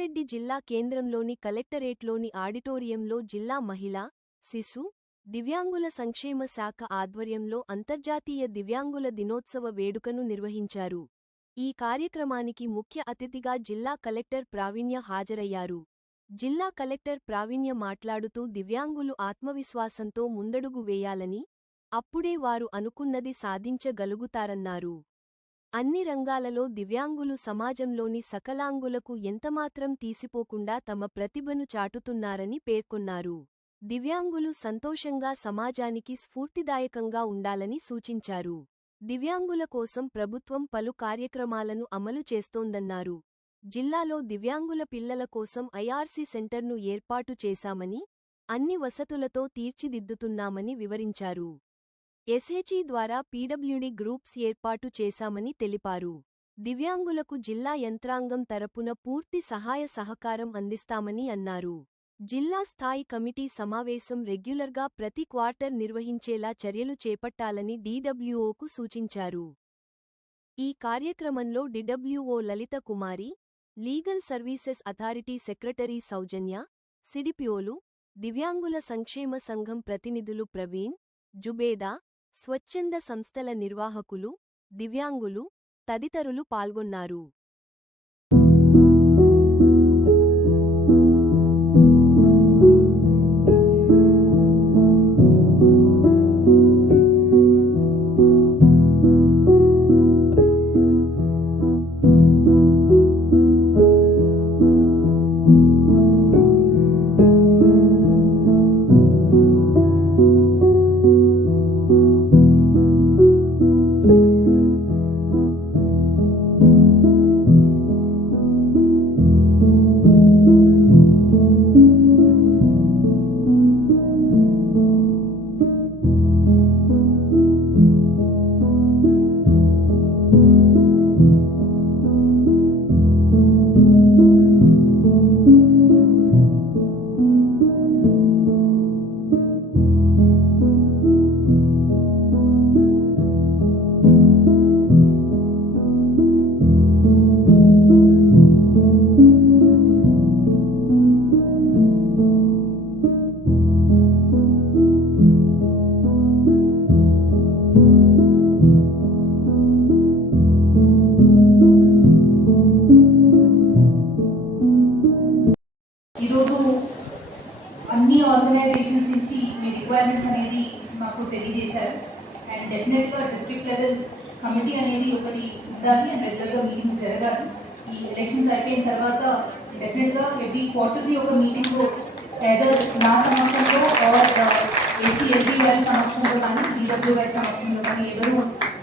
రంగారెడ్డి జిల్లా కేంద్రంలోని కలెక్టరేట్లోని ఆడిటోరియంలో జిల్లా మహిళా శిశు దివ్యాంగుల సంక్షేమ శాఖ ఆధ్వర్యంలో అంతర్జాతీయ దివ్యాంగుల దినోత్సవ వేడుకను నిర్వహించారు. ఈ కార్యక్రమానికి ముఖ్య అతిథిగా జిల్లా కలెక్టర్ ప్రావీణ్య హాజరయ్యారు. జిల్లా కలెక్టర్ ప్రావీణ్య మాట్లాడుతూ దివ్యాంగులు ఆత్మవిశ్వాసంతో ముందడుగు వేయాలని అప్పుడే వారు అనుకున్నది సాధించగలుగుతారన్నారు. అన్ని రంగాలలో దివ్యాంగులు సమాజంలోని సకలాంగులకు ఎంతమాత్రం తీసిపోకుండా తమ ప్రతిభను చాటుతున్నారని పేర్కొన్నారు. దివ్యాంగులు సంతోషంగా సమాజానికి స్ఫూర్తిదాయకంగా ఉండాలని సూచించారు. దివ్యాంగుల కోసం ప్రభుత్వం పలు కార్యక్రమాలను అమలు చేస్తోందన్నారు. జిల్లాలో దివ్యాంగుల పిల్లల కోసం ఐఆర్సీ సెంటర్ను ఏర్పాటు చేశామని అన్ని వసతులతో తీర్చిదిద్దుతున్నామని వివరించారు. ఎస్హెచ్ఈ ద్వారా పీడబ్ల్యూడీ గ్రూప్స్ ఏర్పాటు చేశామని తెలిపారు. దివ్యాంగులకు జిల్లా యంత్రాంగం తరపున పూర్తి సహాయ సహకారం అందిస్తామని అన్నారు. జిల్లా స్థాయి కమిటీ సమావేశం రెగ్యులర్గా ప్రతి క్వార్టర్ నిర్వహించేలా చర్యలు చేపట్టాలని డీడబ్ల్యూఓకు సూచించారు. ఈ కార్యక్రమంలో DWO Lalitha Kumari legal services authority secretary Soujanya సిడిపిఓలు దివ్యాంగుల సంక్షేమ సంఘం ప్రతినిధులు ప్రవీణ్ జుబేదా స్వచ్ఛంద సంస్థల నిర్వాహకులు దివ్యాంగులు తదితరులు పాల్గొన్నారు. ఈ ఎలక్షన్స్ అయిపోయిన తర్వాత డెఫినెట్గా ఎవ్రీ క్వార్టర్లీ ఒక మీటింగ్ ఏదర్ నా సమక్షంలో ఆర్ ఏసీ ఎస్బీ గారి సమక్షంలో కానీ డీడబ్ల్యూ గారి సమక్షంలో కానీ ఎవరు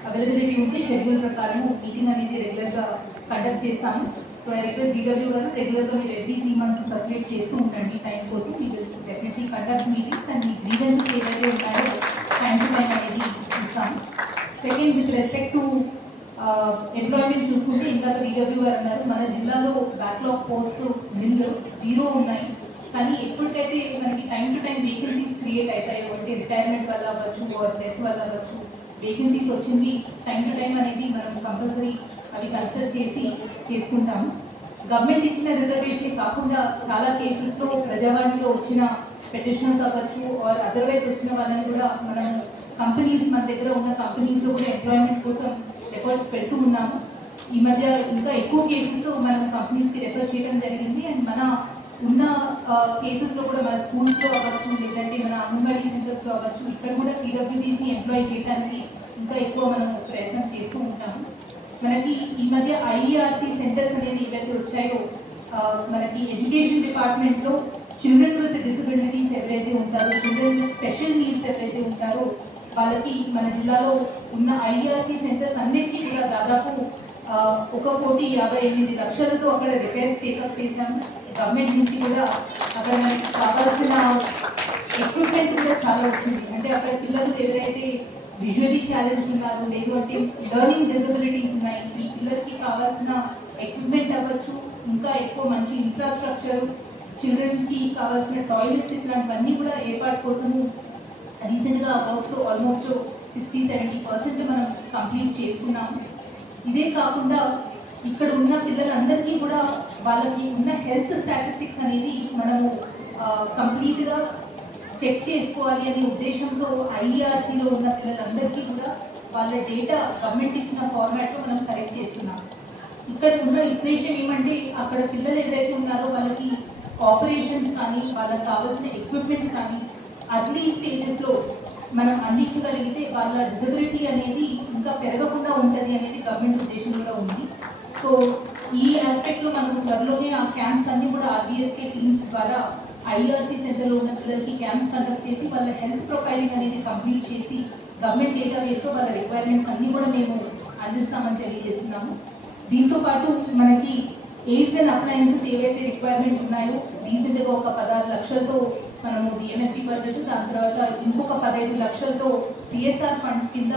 అవైలబిలిటీ ఉంటే షెడ్యూల్ ప్రకారం మీటింగ్ అనేది రెగ్యులర్గా కండక్ట్ చేస్తాము. సో ఐ రిక్వెస్ట్ డీడబ్ల్యూ గారు రెగ్యులర్గా మీరు ఎవ్రీ త్రీ మంత్స్ సర్క్యులేట్ చేస్తూ ఉండండి టైం కోసం. మీరు డెఫినెట్లీ కండక్ట్ మీటింగ్స్ అండ్ మీ గ్రీవెన్సెస్ ఏవైతే ఉంటాయో టైం టు టైం అనేది ఇస్తాము. Second with respect to employment చూసుకుంటే ఇంకా డీడబ్ల్యూ గారు అన్నారు మన జిల్లాలో బ్యాక్లాగ్ పోస్ట్ బిల్లు జీరో ఉన్నాయి. కానీ ఎప్పటికైతే మనకి time to time vacancies create అవుతాయో అంటే రిటైర్మెంట్ వల్ల అవ్వచ్చు ఆర్ డెత్ వల్ల అవ్వచ్చు వేకెన్సీస్ వచ్చింది టైం టు టైం అనేది మనం కంపల్సరీ అవి కన్సిడర్ చేసి చేసుకుంటాము. గవర్నమెంట్ ఇచ్చిన రిజర్వేషన్ కాకుండా చాలా కేసెస్లో ప్రజావాణిలో వచ్చిన పెటిషనర్స్ అవ్వచ్చు ఆర్ అదర్వైజ్ వచ్చిన వాళ్ళని కూడా మనం కంపెనీస్ మన దగ్గర ఉన్న కంపెనీస్లో కూడా ఎంప్లాయ్మెంట్ కోసం ఎఫర్ట్స్ పెడుతూ ఉన్నాము. ఈ మధ్య ఇంకా ఎక్కువ కేసెస్ మనం కంపెనీస్కి రెఫర్ చేయడం జరిగింది. అండ్ మన ఉన్న కేసెస్లో కూడా మన స్కూల్స్లో అవ్వచ్చు లేదంటే మన అంగన్వాడీ సెంటర్స్లో అవ్వచ్చు ఇక్కడ కూడా పీడబ్ల్యూడీస్ని ఎంప్లాయ్ చేయడానికి ఇంకా ఎక్కువ మనం ప్రయత్నం చేస్తూ ఉంటాము. మనకి ఈ మధ్య ఐఈఆర్సీ సెంటర్స్ అనేది ఏవైతే వచ్చాయో మనకి ఎడ్యుకేషన్ డిపార్ట్మెంట్లో చిల్డ్రన్ విత్ డిసబిలిటీస్ ఎవరైతే ఉంటారో చిల్డ్రన్ విత్ స్పెషల్ నీడ్స్ ఎవరైతే ఉంటారో వాళ్ళకి మన జిల్లాలో ఉన్న ఐఆర్సీ సెంటర్స్ అన్నిటికీ కూడా దాదాపు ఒక కోటి యాభై ఎనిమిది లక్షలతో అక్కడ రిపేర్స్ టేకప్ చేశాము. గవర్నమెంట్ నుంచి కూడా అక్కడ మనకి కావాల్సిన ఎక్విప్మెంట్ కూడా చాలా వచ్చింది. అంటే అక్కడ పిల్లలు ఎవరైతే విజువలీ ఛాలెంజ్ ఉన్నారు లేదు అంటే లెర్నింగ్ డిజబిలిటీస్ ఉన్నాయి ఈ పిల్లలకి కావాల్సిన ఎక్విప్మెంట్ అవ్వచ్చు ఇంకా ఎక్కువ మంచి ఇన్ఫ్రాస్ట్రక్చర్ చిల్డ్రన్కి కావాల్సిన టాయిలెట్స్ ఇట్లాంటివన్నీ కూడా ఏర్పాటు కోసము రీసెంట్గా works almost sixty seventy percent మనం కంప్లీట్ చేసుకున్నాము ఇదే కాకుండా ఇక్కడ ఉన్న పిల్లలందరికీ కూడా వాళ్ళకి ఉన్న హెల్త్ స్టాటిస్టిక్స్ అనేది మనము కంప్లీట్గా చెక్ చేసుకోవాలి అనే ఉద్దేశంతో ఐఆర్సీలో ఉన్న పిల్లలందరికీ కూడా వాళ్ళ డేటా గవర్నమెంట్ ఇచ్చిన ఫార్మాట్లో మనం కరెక్ట్ చేస్తున్నాం. ఇక్కడ ఉన్న ఉద్దేశం ఏమంటే అక్కడ పిల్లలు ఎవరైతే ఉన్నారో వాళ్ళకి ఆపరేషన్స్ కానీ వాళ్ళకి కావాల్సిన ఎక్విప్మెంట్ కానీ అర్లీ స్టేజెస్లో మనం అందించగలిగితే వాళ్ళ డిజబిలిటీ అనేది ఇంకా పెరగకుండా ఉంటుంది అనేది గవర్నమెంట్ ఉద్దేశం కూడా ఉంది. సో ఈ ఆస్పెక్ట్లో మనం త్వరలోనే ఆ క్యాంప్స్ అన్ని కూడా ఆర్బీఎస్కే టీమ్స్ ద్వారా ఐఆర్సీ సెంటర్లో ఉన్న పిల్లలకి క్యాంప్స్ కండక్ట్ చేసి వాళ్ళ హెల్త్ ప్రొఫైలింగ్ అనేది కంప్లీట్ చేసి గవర్నమెంట్ డేటాబేస్లో వాళ్ళ రిక్వైర్మెంట్స్ అన్నీ కూడా మేము అందిస్తామని తెలియజేస్తున్నాము. దీంతో పాటు మనకి ఎయిడ్స్ అండ్ అప్లయన్సెస్ ఏవైతే రిక్వైర్మెంట్ ఉన్నాయో రీసెంట్గా ఒక పదహారు లక్షలతో మనము డిఎంఎఫ్టీ బడ్జెట్ దాని తర్వాత ఇంకొక పదహైదు లక్షలతో సిఎస్ఆర్ ఫండ్స్ కింద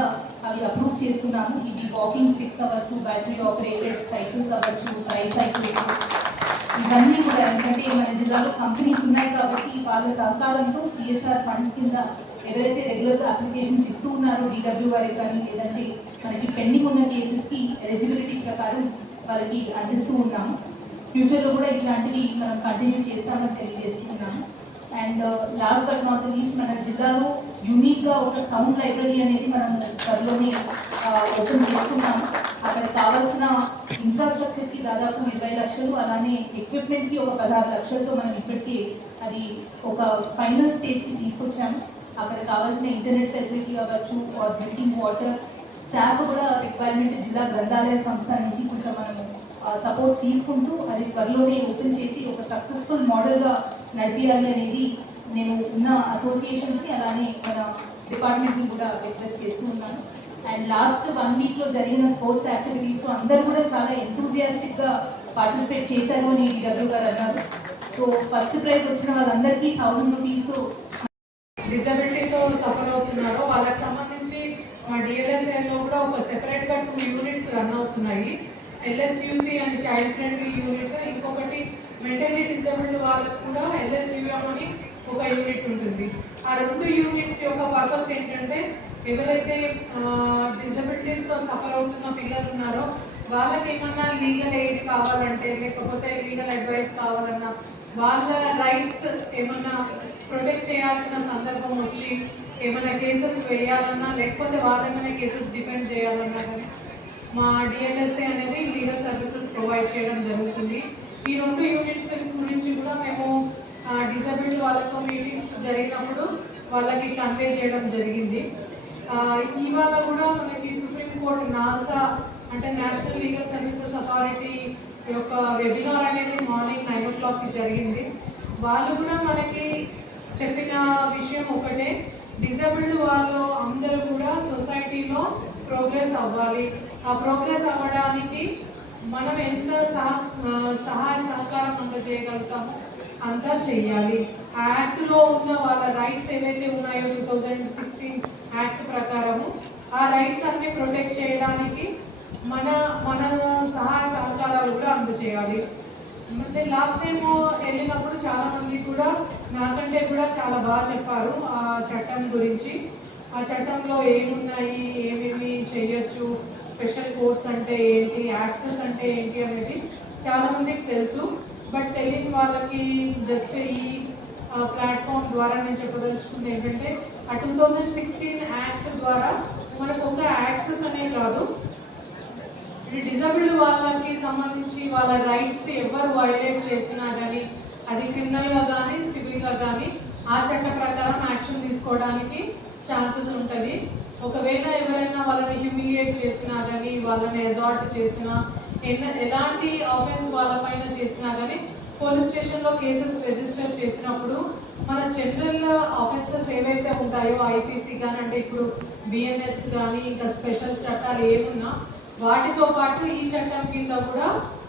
అవి అప్రూవ్ చేసుకున్నాము. ఇది వాకింగ్ స్టిక్స్ అవ్వచ్చు బ్యాటరీ ఆపరేటెడ్ సైకిల్స్ అవ్వచ్చు ట్రై సైకిల్స్ ఇవన్నీ కూడా ఎందుకంటే మన జిల్లాలో కంపెనీస్ ఉన్నాయి కాబట్టి వాళ్ళ సహకారంతో సిఎస్ఆర్ ఫండ్స్ కింద ఎవరైతే రెగ్యులర్గా అప్లికేషన్స్ ఇస్తూ ఉన్నారో డీడబ్ల్యూఆర్ఏ కానీ లేదంటే మనకి పెండింగ్ ఉన్న కేసెస్కి ఎలిజిబిలిటీ ప్రకారం వాళ్ళకి అందిస్తూ ఉన్నాము. ఫ్యూచర్లో కూడా ఇట్లాంటివి మనం కంటిన్యూ చేస్తామని తెలియజేస్తున్నాము. And last but not least మన జిల్లాలో యూనిక్గా ఒక సౌండ్ లైబ్రరీ అనేది మనం త్వరలోనే uh, ఓపెన్ చేస్తున్నాం అక్కడ కావాల్సిన ఇన్ఫ్రాస్ట్రక్చర్కి దాదాపు ఇరవై లక్షలు అలానే ఎక్విప్మెంట్కి ఒక పదహారు లక్షలతో మనం ఇప్పటికీ అది ఒక ఫైనల్ స్టేజ్కి తీసుకొచ్చాము. అక్కడ కావాల్సిన ఇంటర్నెట్ ఫెసిలిటీ అవ్వచ్చు ఆర్ డ్రింకింగ్ వాటర్ స్టాఫ్ కూడా రిక్వైర్మెంట్ జిల్లా గ్రంథాలయ సంస్థ నుంచి కొంచెం మనము సపోర్ట్ తీసుకుంటూ అది త్వరలోనే ఓపెన్ చేసి ఒక సక్సెస్ఫుల్ మోడల్గా నడిపించాలి అనేది నేను ఉన్న అసోసియేషన్స్కి అలానే మన డిపార్ట్మెంట్ని కూడా రిక్వెస్ట్ చేస్తూ ఉన్నాను. అండ్ లాస్ట్ వన్ వీక్లో జరిగిన స్పోర్ట్స్ యాక్టివిటీస్లో అందరూ కూడా చాలా ఎంతూజియాస్టిక్గా పార్టిసిపేట్ చేశారు అని డబ్ల్యూ గారు అన్నారు. సో ఫస్ట్ ప్రైజ్ వచ్చిన వాళ్ళందరికీ థౌసండ్ రూపీస్ డిజబిలిటీతో సఫర్ అవుతున్నారో వాళ్ళకి సంబంధించి మా డిఎల్ఎస్ఏలో కూడా ఒక సెపరేట్గా టూ యూనిట్స్ రన్ అవుతున్నాయి. ఎల్ఎస్యూసి అనే చైల్డ్ ఫ్రెండ్లీ యూనిట్ ఇంకొకటి మెంటలీ డిజబుల్డ్ వాళ్ళకు కూడా ఎల్ఎస్యూఎం అని ఒక యూనిట్ ఉంటుంది. ఆ రెండు యూనిట్స్ యొక్క పర్పస్ ఏంటంటే ఎవరైతే డిజబిలిటీస్తో సఫర్ అవుతున్న పిల్లలు ఉన్నారో వాళ్ళకి ఏమన్నా లీగల్ ఎయిడ్ కావాలంటే లేకపోతే లీగల్ అడ్వైస్ కావాలన్నా వాళ్ళ రైట్స్ ఏమన్నా ప్రొటెక్ట్ చేయాల్సిన సందర్భం వచ్చి ఏమైనా కేసెస్ వేయాలన్నా లేకపోతే వాళ్ళ ఏమైనా కేసెస్ డిపెండ్ చేయాలన్నా కానీ మా డిఎల్ఎస్ఏ అనేది లీగల్ సర్వీసెస్ ప్రొవైడ్ చేయడం జరుగుతుంది. ఈ రెండు యూనిట్స్ గురించి కూడా మేము డిజబిలిటీ వాళ్ళతో మీటింగ్స్ జరిగినప్పుడు వాళ్ళకి కన్వే చేయడం జరిగింది. ఇవాళ కూడా మనకి సుప్రీంకోర్టు నాసా అంటే నేషనల్ లీగల్ సర్వీసెస్ అథారిటీ యొక్క వెబినార్ అనేది మార్నింగ్ నైన్ ఓ క్లాక్కి జరిగింది. వాళ్ళు కూడా మనకి చెప్పిన విషయం ఒకటే. డిజబిల్డ్ వాళ్ళు అందరూ కూడా సొసైటీలో ప్రోగ్రెస్ అవ్వాలి. ఆ ప్రోగ్రెస్ అవ్వడానికి మనం ఎంత సహ సహాయ సహకారం అందజేయగలుగుతామో అంతా చెయ్యాలి. ఆ యాక్ట్లో ఉన్న వాళ్ళ రైట్స్ ఏవైతే ఉన్నాయో టూ థౌజండ్ సిక్స్టీన్ యాక్ట్ ప్రకారము ఆ రైట్స్ అన్ని ప్రొటెక్ట్ చేయడానికి మన మన సహాయ సహకారాలు కూడా అందజేయాలి. అంటే లాస్ట్ టైం వెళ్ళినప్పుడు చాలామంది కూడా నాకంటే కూడా చాలా బాగా చెప్పారు ఆ చట్టం గురించి. ఆ చట్టంలో ఏమున్నాయి ఏమేమి చేయొచ్చు స్పెషల్ కోర్ట్స్ అంటే ఏంటి యాక్సెస్ అంటే ఏంటి అనేది చాలా మందికి తెలుసు. బట్ తెలియని వాళ్ళకి జస్ట్ ఈ ప్లాట్ఫామ్ ద్వారా నేను చెప్పదలుచుకుంది ఏంటంటే ఆ టూ థౌజండ్ సిక్స్టీన్ యాక్ట్ ద్వారా మనకు ఒక యాక్సెస్ అనే కాదు. ఈ డిజబుల్డ్ వాళ్ళకి సంబంధించి వాళ్ళ రైట్స్ ఎవరు వైలేట్ చేసినా కానీ అది క్రిమినల్గా కానీ సివిల్గా కానీ ఆ చట్ట ప్రకారం యాక్షన్ తీసుకోవడానికి ఛాన్సెస్ ఉంటుంది. ఒకవేళ ఎవరైనా వాళ్ళని హ్యూమిలియేట్ చేసినా కానీ వాళ్ళని ఎజార్ట్ చేసినా ఎన్న- ఎలాంటి ఆఫెన్స్ వాళ్ళపైన చేసినా కానీ పోలీస్ స్టేషన్లో కేసెస్ రిజిస్టర్ చేసినప్పుడు మన జనరల్ ఆఫెన్సెస్ ఏవైతే ఉంటాయో ఐపీసీ కానీ అంటే ఇప్పుడు బిఎన్ఎస్ కానీ ఇంకా స్పెషల్ చట్టాలు ఏమున్నా వాటితో పాటు ఈ చట్టం కింద కూడా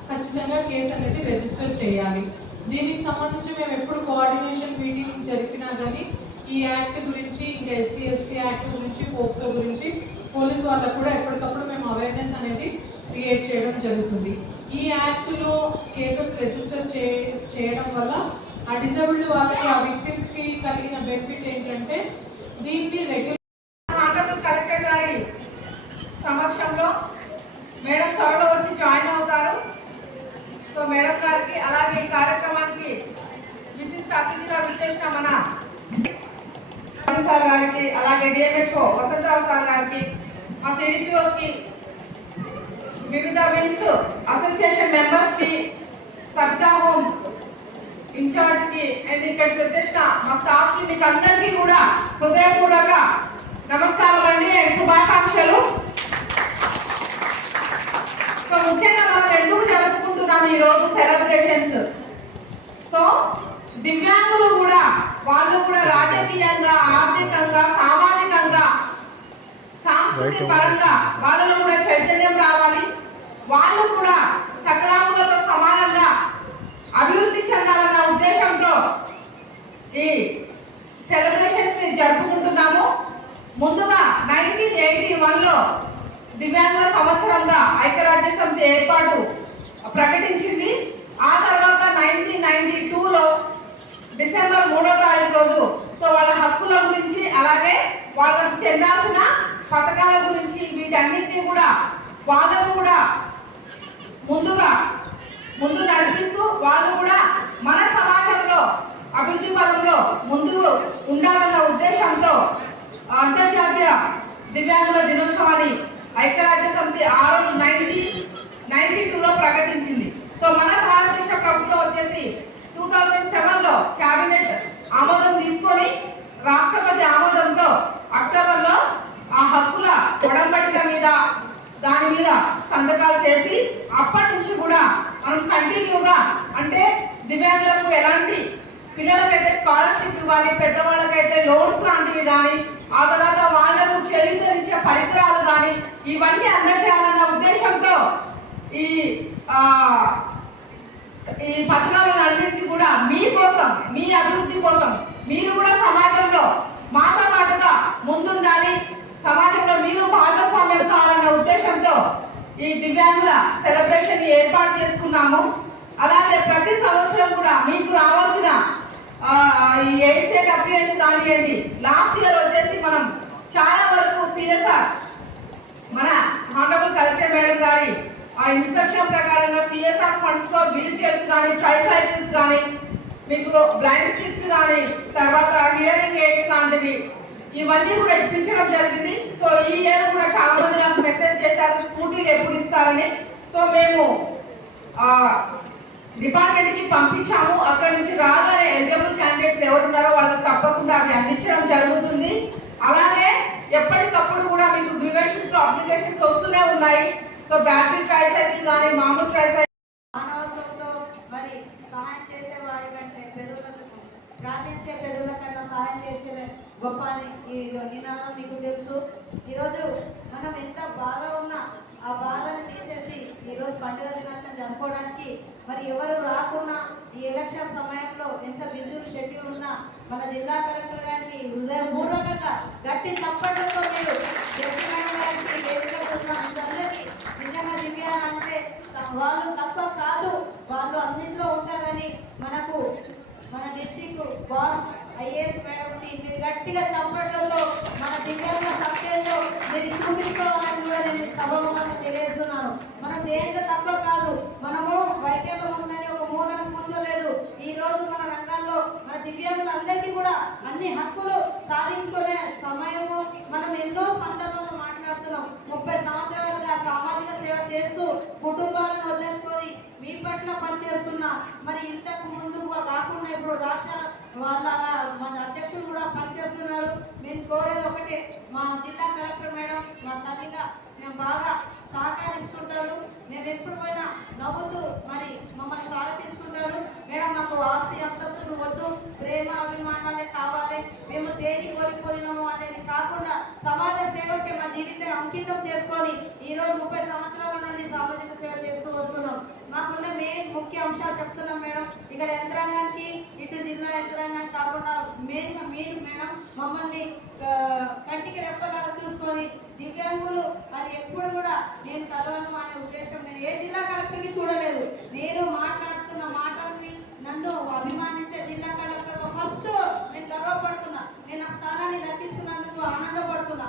ఖచ్చితంగా కేసు అనేది రిజిస్టర్ చేయాలి. దీనికి సంబంధించి మేము ఎప్పుడు కోఆర్డినేషన్ మీటింగ్ జరిపినా కానీ ఈ యాక్ట్ గురించి ఇంకా ఎస్సీ ఎస్టీ యాక్ట్ గురించి పోక్సో గురించి పోలీస్ వాళ్ళకు కూడా ఎప్పటికప్పుడు మేము అవేర్నెస్ అనేది క్రియేట్ చేయడం జరుగుతుంది. ఈ యాక్ట్లో కేసెస్ రిజిస్టర్ చే చేయడం వల్ల ఆ డిజబుల్డ్ వాళ్ళకి ఆ విక్టిమ్స్కి కలిగిన బెనిఫిట్ ఏంటంటే దీన్ని రెగ్యులర్ కలెక్టర్ గారి సమక్షంలో మేడం త్వరలో వచ్చి జాయిన్ అవుతారు. సో మేడం గారికి అలాగే ఈ కార్యక్రమానికి విశిష్ట అతిథిగా విచ్చేసిన మన సార్ గారికి అలాగే డిఎంహెచ్ఓ వసంతరావు సార్ గారికి మా సిడిపిఓస్ వివిధ వింగ్స్ అసోసియేషన్ మెంబర్స్కి సబితా హోమ్ ఇన్ఛార్జ్కి అండ్ ఇక్కడికి వచ్చేసిన మా స్టాఫ్కి మీకు అందరికీ కూడా హృదయపూర్వక నమస్కారం అండి అండ్ శుభాకాంక్షలు. సో ముఖ్యంగా మనం ఎందుకు జరుపుకుంటున్నాం ఈ రోజు సెలబ్రేషన్స్? సో దివ్యాంగులు కూడా వాళ్ళు కూడా రాజకీయంగా ఆర్థికంగా సామాజికంగా సాంస్కృతిక పరంగా వాళ్ళలో కూడా చైతన్యం రావాలి. వాళ్ళు కూడా సకలాములతో సమానంగా అభివృద్ధి చెందాలన్న ఉద్దేశంతో ఈ సెలబ్రేషన్స్ని జరుపుకుంటున్నాము. ముందుగా నైన్టీన్ ఎయిటీ వన్లో దివ్యాంగుల సంవత్సరంగా ఐక్యరాజ్య సమితి ఏర్పాటు ప్రకటించింది. ఆ తర్వాత నైన్టీన్ నైన్టీ టూలో డిసెంబర్ మూడో తారీఖు రోజు. సో వాళ్ళ హక్కుల గురించి అలాగే వాళ్ళకు చెందాల్సిన పథకాల గురించి వీటన్నిటిని కూడా వాళ్ళకు కూడా ముందుగా ముందు నడిపిస్తూ వాళ్ళు కూడా మన సమాజంలో అభివృద్ధి పదంలో ముందు ఉండాలన్న ఉద్దేశంతో అంతర్జాతీయ దివ్యాంగుల దినోత్సవాన్ని ఐక్యరాజ్య సమితి ఆ రోజు నైన్టీ నైన్టీ టూలో ప్రకటించింది. సో మన భారతదేశ ప్రభుత్వం వచ్చేసి టూ థౌజండ్ సెవెన్లో క్యాబినెట్ ఆమోదం తీసుకొని రాష్ట్రపతి ఆమోదంతో అక్టోబర్లో ఆ హక్కుల ఉడంబడిక మీద దాని మీద సంతకాలు చేసి అప్పటి నుంచి కూడా మనం కంటిన్యూగా అంటే దివ్యాంగులకు ఎలాంటి పిల్లలకైతే స్కాలర్షిప్ ఇవ్వాలి పెద్దవాళ్ళకైతే లోన్స్ లాంటివి కానీ ఆ తర్వాత వాళ్ళకు చేయించే పరికరాలు కానీ ఇవన్నీ అందజేయాలన్న ఉద్దేశంతో ఈ ఈ పథకాలను అన్నింటినీ కూడా మీకోసం మీ అభివృద్ధి కోసం మీరు కూడా సమాజంలో మాతో పాటుగా ముందుండాలి. సమాజంలో మీరు భాగస్వామ్యం కావాలన్న ఉద్దేశంతో ఈ దివ్యాంగుల సెలబ్రేషన్ ఏర్పాటు చేసుకున్నాము. అలాగే ప్రతి సంవత్సరం కూడా మీకు రావాల్సిన ఆ, ఈ ఎయిడ్స్ అప్రియన్స్ కానివ్వండి లాస్ట్ ఇయర్ వచ్చేసి మనం చాలా వరకు సిఎస్ఆర్ మన హానరబుల్ కలెక్టర్ మేడం గారి ఆ ఇన్స్ట్రక్షన్ ప్రకారంగా సిఎస్ఆర్ ఫండ్స్లో వీల్ చైర్స్ కానీ ట్రైసైకిల్స్ కానీ మీకు బ్లైండ్ స్టిక్స్ కానీ తర్వాత హియరింగ్ ఎయిడ్స్ లాంటివి ఇవన్నీ కూడా ఇప్పించడం జరిగింది. సో ఈ ఇయర్ కూడా చాలా మంది నాకు మెసేజ్ చేశారు స్కూటీలు ఎప్పుడు ఇస్తారని. సో మేము డిపార్ట్మెంట్కి పంపించాము. అక్కడ నుంచి రాగానే ఎలిజిబుల్ క్యాండిడేట్స్ ఎవరు ఉన్నారో వాళ్ళకి తప్పకుండా అవి అందించడం జరుగుతుంది. అలాగే ఎప్పటికప్పుడు కూడా మీకు గ్రివెన్సెస్ అప్లికేషన్స్ వస్తూనే ఉన్నాయి. సో బ్యాటరీ ట్రైసైకిల్ కానీ మామూలు ట్రైసైకిల్ మానవత్వంతో మరి సహాయం చేసే వారి కంటే పెదవులకు ప్రార్థించే పెదవుల కన్నా సహాయం చేసే గొప్ప ఈ నినాదం మీకు తెలుసు. ఈరోజు మనం ఎంత బాధ ఉన్నా ఆ బాధను తీసేసి ఈరోజు పండుగ దినాన్ని జరుపుకోవడానికి మరి ఎవరు రాకుండా ఈ ఎలక్షన్ సమయంలో ఎంత బిజీ షెడ్యూల్ ఉన్నా మన జిల్లా కలెక్టర్ గారికి హృదయపూర్వకంగా గట్టి చప్పట్లతో మీరు అందరికీ నిజంగా దివ్యాంగ అంటే వాళ్ళు తప్ప కాదు. వాళ్ళు అన్నింటిలో ఉంటారని మనకు మన డిస్టిక్ బాస్ ఐఏఎస్ మేడం మీరు గట్టిగా చప్పట్లతో మన దివ్యాంగ సత్యంలో మీరు చూపించుకోవాలని కూడా నేను సభాముఖంగా తెలియజేస్తున్నాను. మనం దేంట్లో తప్ప కాదు. మనము వైద్యంలో ఉందని మూలన కూర్చోలేదు ఈ రోజు మన రంగాల్లో మన దివ్యాంగులందరికీ కూడా అన్ని హక్కులు సాధించుకునే సమయము. మనం ఎన్నో సందర్భాలు మాట్లాడుతున్నాం. ముప్పై సంవత్సరాలుగా సామాజిక సేవ చేస్తూ కుటుంబాలను వదిలేసుకొని మీ పట్ల పనిచేస్తున్న మరి ఇంతకు ముందు కాకుండా ఇప్పుడు రాష్ట్ర వాళ్ళ మన అధ్యక్షులు కూడా పనిచేస్తున్నారు. మేము కోరేది ఒకటే మా జిల్లా కలెక్టర్ మేడం మా తల్లిగా మేము బాగా సహకరిస్తుంటారు. మేము ఎప్పుడు పోయినా నవ్వుతూ మరి మమ్మల్ని స్వాగతిస్తుంటారు. మేడం మాకు ఆస్తి అంతస్తులు వద్దు. ప్రేమ అభిమానాలే కావాలి. మేము దేనికి కోల్పోయినాము అనేది కాకుండా సమాజ సేవకి మా జీవితం అంకితం చేసుకొని ఈరోజు ముప్పై సంవత్సరాల నుండి సామాజిక సేవ చేస్తూ వస్తున్నాం. మాకున్న మెయిన్ ముఖ్య అంశాలు చెప్తున్నాం మేడం. ఇక్కడ యంత్రాంగానికి ఇటు జిల్లా యంత్రాంగానికి కాకుండా మెయిన్గా మీరు మేడం మమ్మల్ని కంటికి రెప్పలాగా చూసుకొని దివ్యాంగులు మరి ఎప్పుడు కూడా నేను కలవను అనే ఉద్దేశం నేను ఏ జిల్లా కలెక్టర్కి చూడలేదు. నేను మాట్లాడుతున్న మాటల్ని నన్ను అభిమానించే జిల్లా కలెక్టర్ ఫస్ట్ నేను గర్వపడుతున్నా. నేను ఆ స్థానాన్ని దక్కిస్తున్నందుకు ఆనందపడుతున్నా.